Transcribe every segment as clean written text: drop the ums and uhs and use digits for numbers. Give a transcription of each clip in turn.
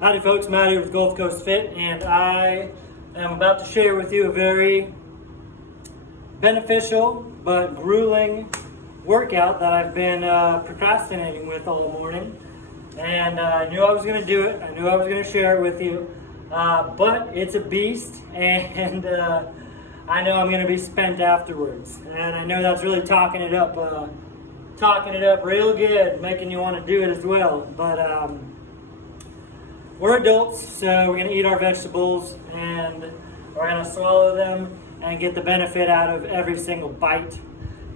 Howdy folks, Matt here with Gulf Coast Fit, and I am about to share with you a very beneficial but grueling workout that I've been procrastinating with all morning. And I knew I was going to do it, I knew I was going to share it with you, but it's a beast, and I know I'm going to be spent afterwards. And I know that's really talking it up real good, making you want to do it as well. But we're adults, so we're going to eat our vegetables and we're going to swallow them and get the benefit out of every single bite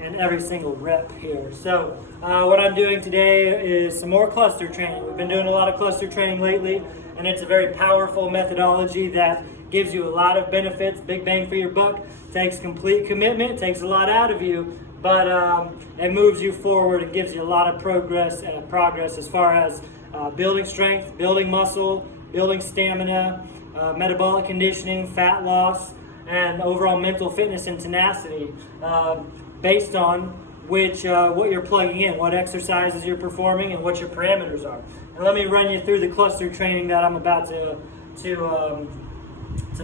and every single rep here. So what I'm doing today is some more cluster training. We've been doing a lot of cluster training lately, and it's a very powerful methodology that gives you a lot of benefits, big bang for your buck, takes complete commitment, takes a lot out of you, but it moves you forward and gives you a lot of progress as far as building strength, building muscle, building stamina, metabolic conditioning, fat loss, and overall mental fitness and tenacity based on what you're plugging in, what exercises you're performing, and what your parameters are. And let me run you through the cluster training that I'm about to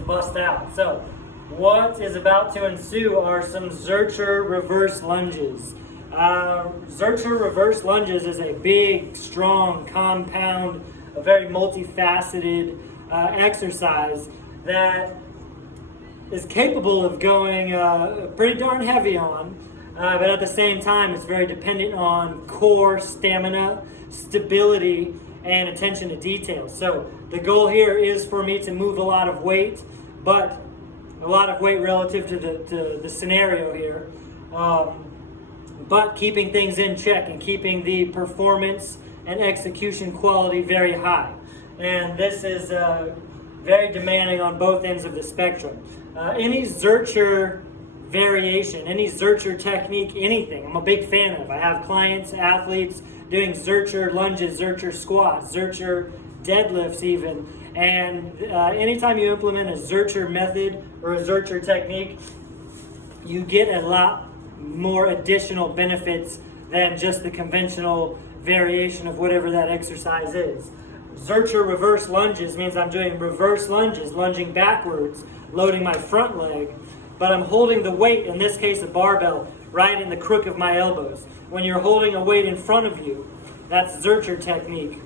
bust out. So what is about to ensue are some Zercher reverse lunges. Zercher reverse lunges is a big, strong, compound, a very multifaceted exercise that is capable of going pretty darn heavy on, but at the same time it's very dependent on core stamina, stability, and attention to detail. So the goal here is for me to move a lot of weight, but a lot of weight relative to the scenario here. But keeping things in check and keeping the performance and execution quality very high. And this is very demanding on both ends of the spectrum. Any Zercher variation, any Zercher technique, anything, I'm a big fan of. I have clients, athletes doing Zercher lunges, Zercher squats, Zercher deadlifts even. And anytime you implement a Zercher method or a Zercher technique, you get a lot more additional benefits than just the conventional variation of whatever that exercise is. Zercher reverse lunges means I'm doing reverse lunges, lunging backwards, loading my front leg, but I'm holding the weight, in this case a barbell, right in the crook of my elbows. When you're holding a weight in front of you, that's Zercher technique.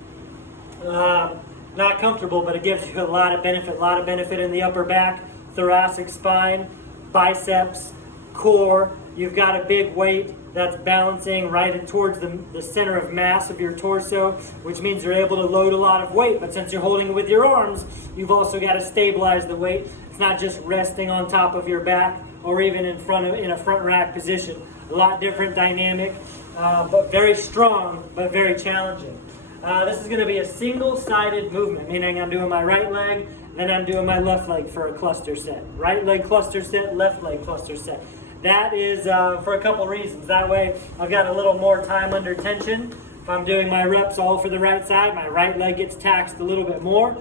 Not comfortable, but it gives you a lot of benefit in the upper back, thoracic spine, biceps, core. You've got a big weight that's balancing right towards the center of mass of your torso, which means you're able to load a lot of weight. But since you're holding it with your arms, you've also got to stabilize the weight. It's not just resting on top of your back or even in a front rack position. A lot different dynamic, but very strong, but very challenging. This is going to be a single-sided movement, meaning I'm doing my right leg, then I'm doing my left leg for a cluster set. Right leg cluster set, left leg cluster set. That is for a couple reasons. That way I've got a little more time under tension. If I'm doing my reps all for the right side, my right leg gets taxed a little bit more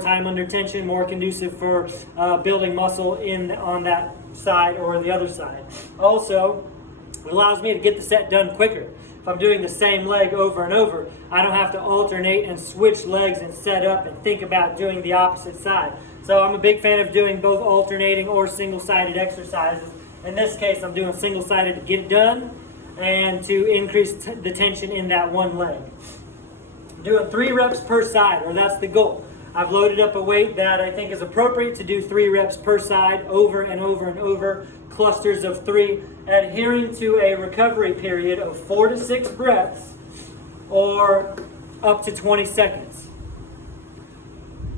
time under tension, more conducive for building muscle on that side or the other side. Also, it allows me to get the set done quicker. If I'm doing the same leg over and over, I don't have to alternate and switch legs and set up and think about doing the opposite side. So I'm a big fan of doing both alternating or single-sided exercises. In this case, I'm doing single-sided to get it done and to increase the tension in that one leg. I'm doing 3 reps per side, or that's the goal. I've loaded up a weight that I think is appropriate to do 3 reps per side over and over and over, clusters of 3, adhering to a recovery period of 4 to 6 breaths or up to 20 seconds.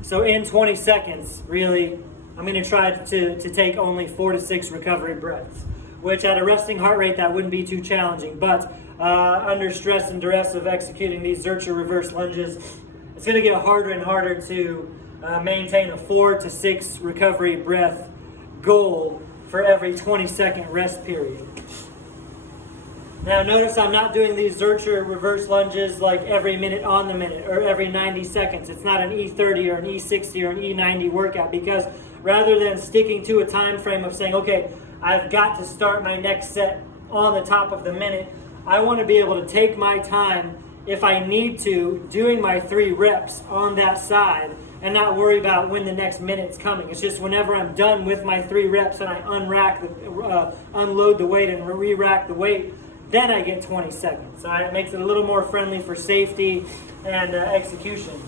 So in 20 seconds, really, I'm going to try to take only 4 to 6 recovery breaths, which at a resting heart rate, that wouldn't be too challenging. But under stress and duress of executing these Zercher reverse lunges, it's going to get harder and harder to maintain a 4 to 6 recovery breath goal for every 20-second rest period. Now notice I'm not doing these Zercher reverse lunges like every minute on the minute or every 90 seconds. It's not an E30 or an E60 or an E90 workout, because rather than sticking to a time frame of saying, okay, I've got to start my next set on the top of the minute, I want to be able to take my time if I need to, doing my 3 reps on that side and not worry about when the next minute's coming. It's just whenever I'm done with my 3 reps and I unload the weight and re-rack the weight, then I get 20 seconds. It makes it a little more friendly for safety and execution.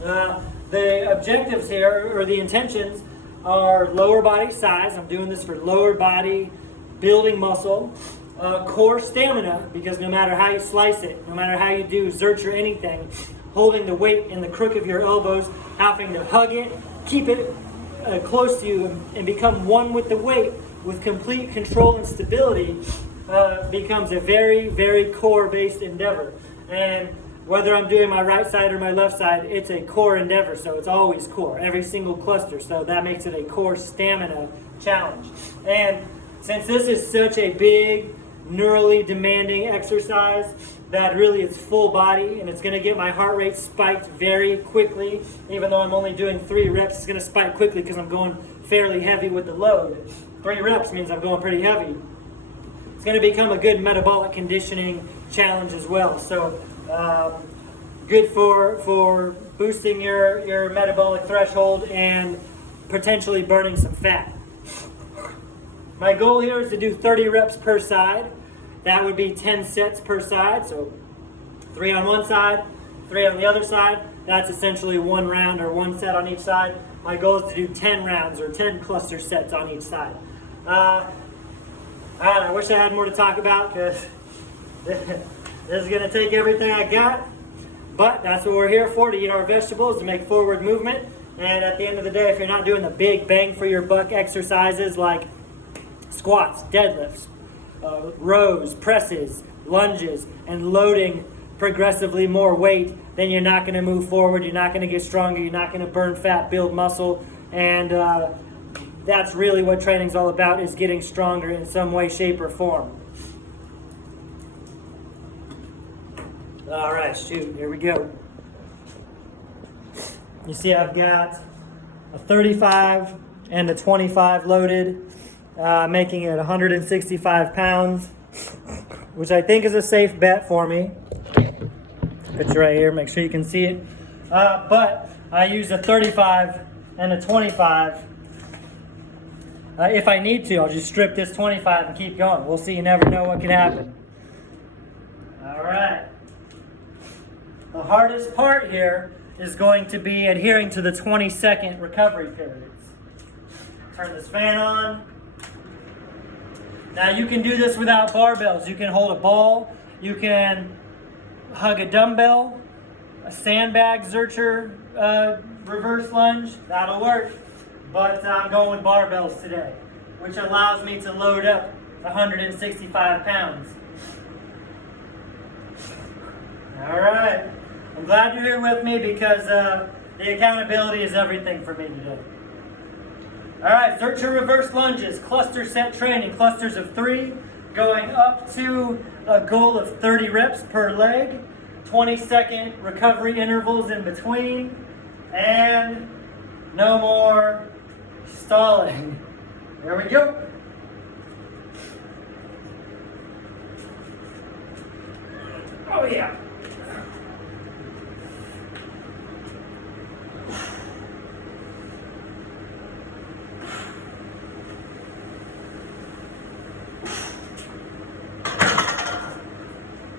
The objectives here, or the intentions, are lower body size. I'm doing this for lower body, building muscle, core stamina, because no matter how you slice it, no matter how you do Zercher anything, holding the weight in the crook of your elbows, having to hug it, keep it close to you, and become one with the weight with complete control and stability becomes a very, very core-based endeavor. And whether I'm doing my right side or my left side, it's a core endeavor, so it's always core, every single cluster. So that makes it a core stamina challenge. And since this is such a big, neurally demanding exercise, that really it's full body, and it's going to get my heart rate spiked very quickly. Even though I'm only doing 3 reps, it's going to spike quickly because I'm going fairly heavy with the load. 3 reps means I'm going pretty heavy. It's going to become a good metabolic conditioning challenge as well. So good for boosting your metabolic threshold and potentially burning some fat. My goal here is to do 30 reps per side. That would be 10 sets per side. So 3 on one side, 3 on the other side. That's essentially 1 round or 1 set on each side. My goal is to do 10 rounds or 10 cluster sets on each side. I wish I had more to talk about because this is going to take everything I got. But that's what we're here for, to eat our vegetables, to make forward movement. And at the end of the day, if you're not doing the big bang for your buck exercises like squats, deadlifts, rows, presses, lunges, and loading progressively more weight, then you're not going to move forward, you're not going to get stronger, you're not going to burn fat, build muscle, and that's really what training's all about, is getting stronger in some way, shape, or form. All right, shoot, here we go. You see I've got a 35 and a 25 loaded, making it 165 pounds, which I think is a safe bet for me. Picture right here, make sure you can see it. But I use a 35 and a 25. If I need to, I'll just strip this 25 and keep going. We'll see, you never know what can happen. All right. The hardest part here is going to be adhering to the 20-second recovery periods. Turn this fan on. Now you can do this without barbells. You can hold a ball, you can hug a dumbbell, a sandbag Zercher reverse lunge, that'll work. But I'm going with barbells today, which allows me to load up 165 pounds. All right. I'm glad you're here with me because the accountability is everything for me today. All right, Zercher reverse lunges, cluster set training, clusters of 3, going up to a goal of 30 reps per leg, 20-second recovery intervals in between, and no more stalling. Here we go. Oh yeah.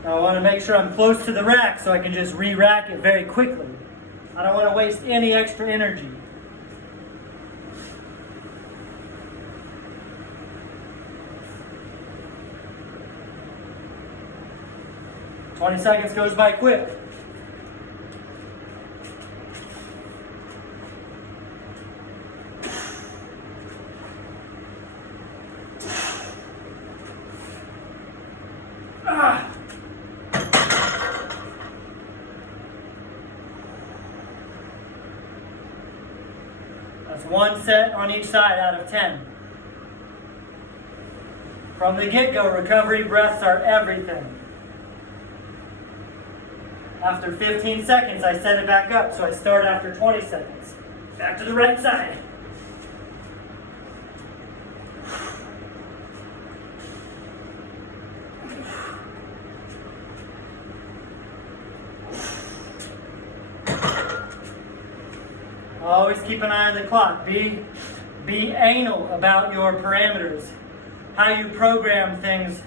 I want to make sure I'm close to the rack so I can just re-rack it very quickly. I don't want to waste any extra energy. "20 seconds goes by quick. That's 1 set on each side out of 10. From the get-go, recovery breaths are everything. After 15 seconds, I set it back up, so I start after 20 seconds. Back to the right side. Always keep an eye on the clock. Be anal about your parameters. How you program things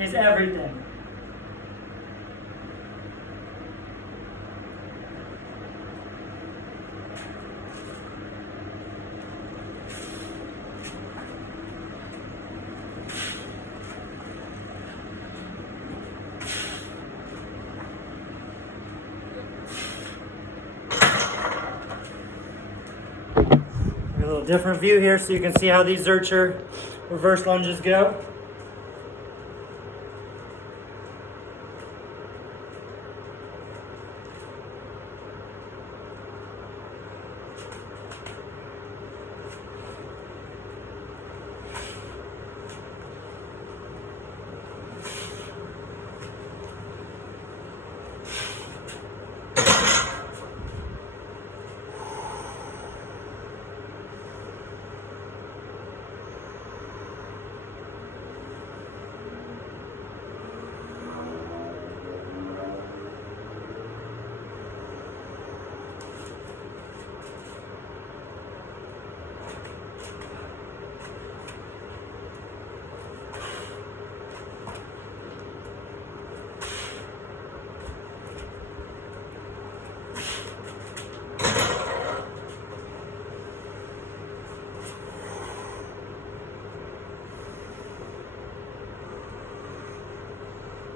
is everything. A little different view here so you can see how these Zercher reverse lunges go.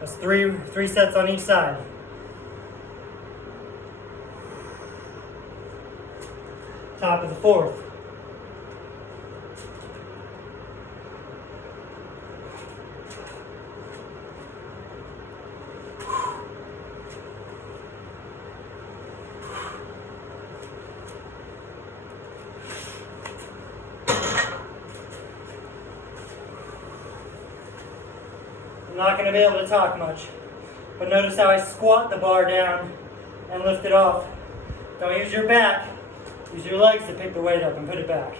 That's three sets on each side. Top of the fourth. I'm not going to be able to talk much, but notice how I squat the bar down and lift it off. Don't use your back, use your legs to pick the weight up and put it back.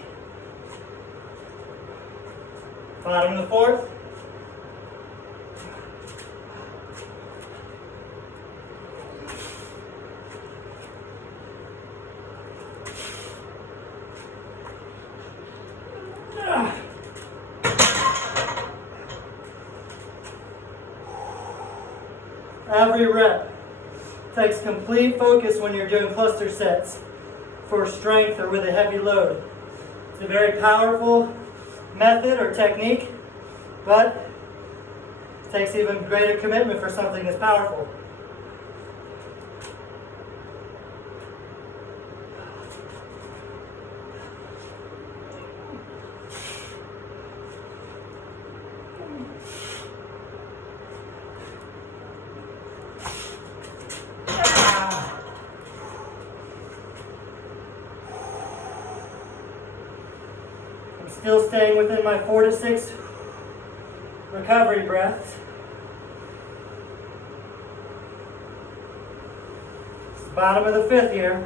Bottom of the fourth. Every rep takes complete focus when you're doing cluster sets for strength or with a heavy load. It's a very powerful method or technique, but it takes even greater commitment for something that's powerful. Still staying within my 4 to 6 recovery breaths. It's the bottom of the fifth here.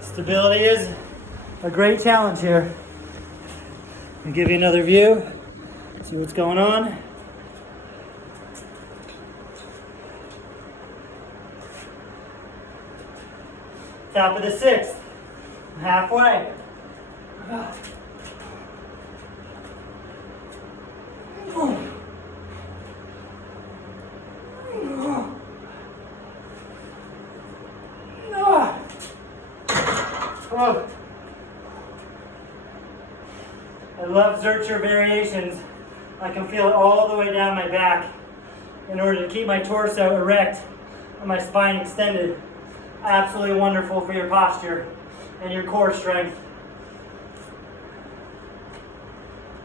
Stability is a great challenge here. I'll give you another view, see what's going on. Top of the sixth, halfway. I love Zercher variations. I can feel it all the way down my back in order to keep my torso erect and my spine extended. Absolutely wonderful for your posture and your core strength.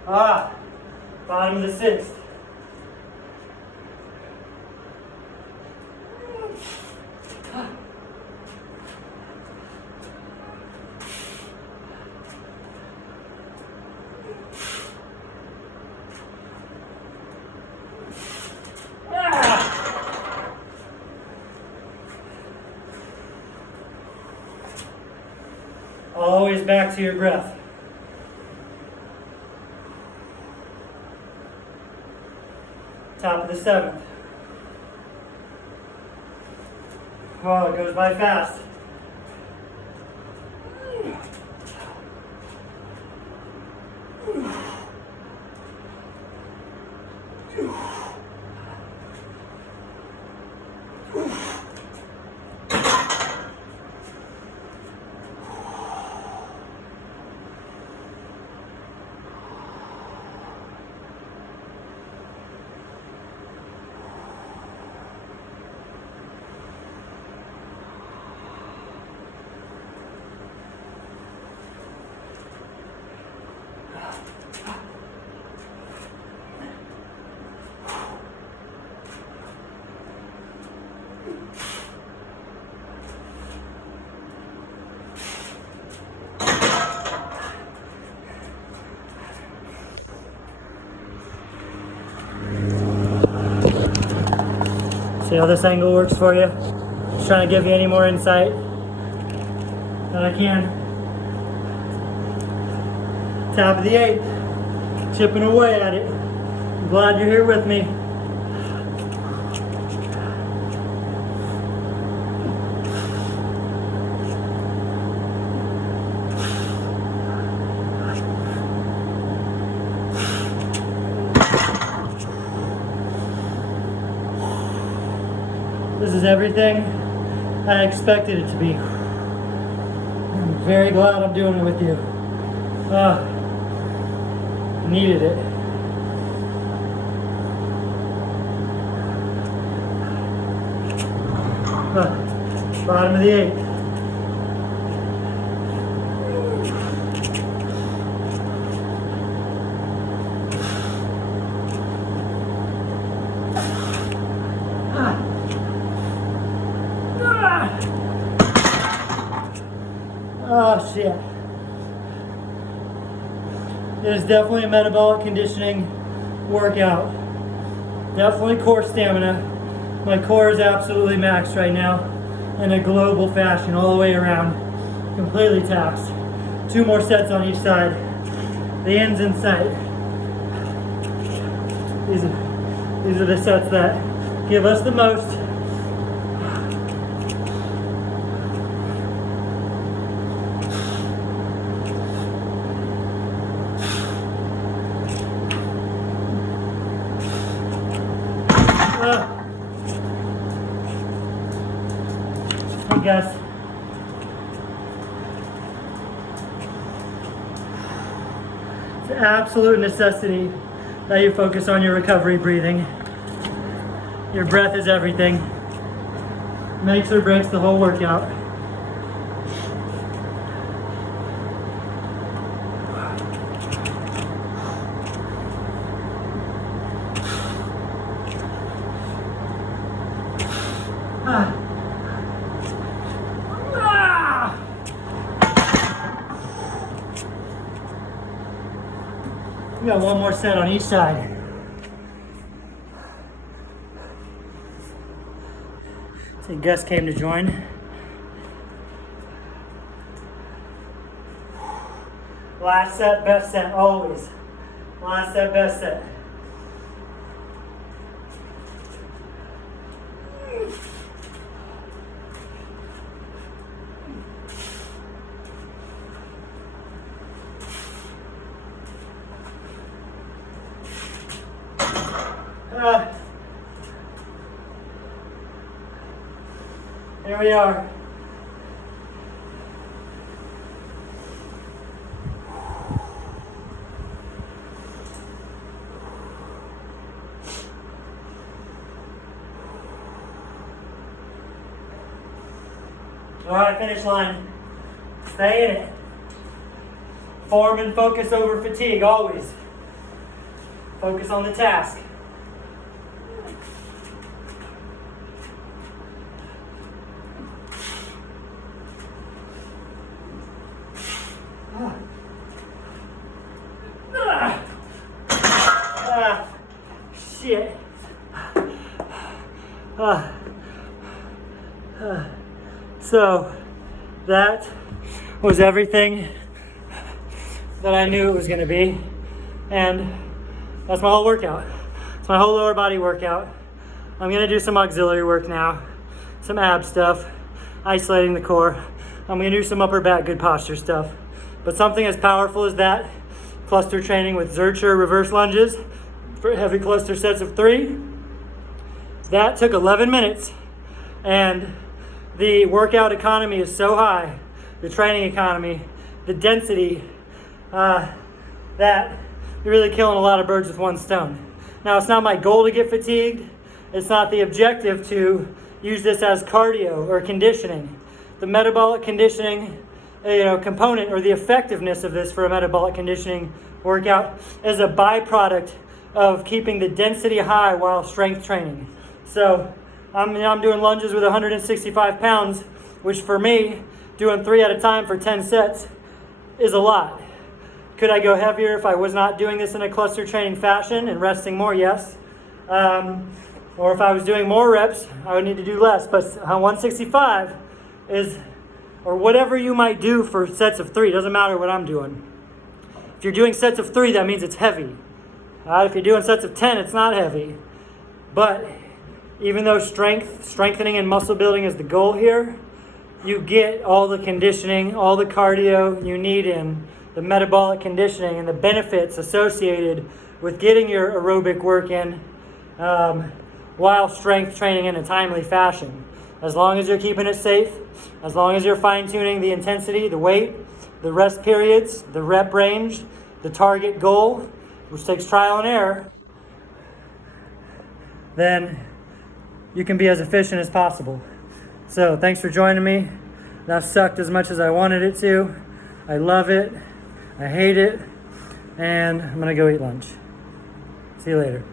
Bottom of the sixth. always back to your breath. Top of the 7th. Oh, it goes by fast. See how this angle works for you? Just trying to give you any more insight that I can. Top of the 8th, chipping away at it. I'm glad you're here with me. This is everything I expected it to be. I'm very glad I'm doing it with you. I needed it. Bottom of the 8th. Oh shit. It is definitely a metabolic conditioning workout. Definitely core stamina. My core is absolutely maxed right now in a global fashion all the way around. Completely taxed. 2 more sets on each side. The end's in sight. These are the sets that give us the most. Hey guys. It's an absolute necessity that you focus on your recovery breathing. Your breath is everything. Makes or breaks the whole workout. We got 1 more set on each side. So Gus came to join. Last set, best set, always. Last set, best set. Here we are. All right, finish line. Stay in it. Form and focus over fatigue, always. Focus on the task. Shit. So that was everything that I knew it was gonna be. And that's my whole workout. It's my whole lower body workout. I'm gonna do some auxiliary work now, some ab stuff, isolating the core. I'm gonna do some upper back good posture stuff. But something as powerful as that, cluster training with Zercher reverse lunges for heavy cluster sets of 3, that took 11 minutes. And the workout economy is so high, the training economy, the density, that you're really killing a lot of birds with one stone. Now, it's not my goal to get fatigued. It's not the objective to use this as cardio or conditioning. The metabolic conditioning, component, or the effectiveness of this for a metabolic conditioning workout is a byproduct of keeping the density high while strength training. So I'm doing lunges with 165 pounds, which for me, doing 3 at a time for 10 sets is a lot. Could I go heavier if I was not doing this in a cluster training fashion and resting more? Yes. Or if I was doing more reps, I would need to do less. But 165 is, or whatever you might do for sets of 3, doesn't matter what I'm doing. If you're doing sets of 3, that means it's heavy. If you're doing sets of 10, it's not heavy. But even though strengthening and muscle building is the goal here, you get all the conditioning, all the cardio you need in the metabolic conditioning and the benefits associated with getting your aerobic work in while strength training in a timely fashion. As long as you're keeping it safe, as long as you're fine-tuning the intensity, the weight, the rest periods, the rep range, the target goal, which takes trial and error, then you can be as efficient as possible. So thanks for joining me. That sucked as much as I wanted it to. I love it. I hate it. And I'm gonna go eat lunch. See you later.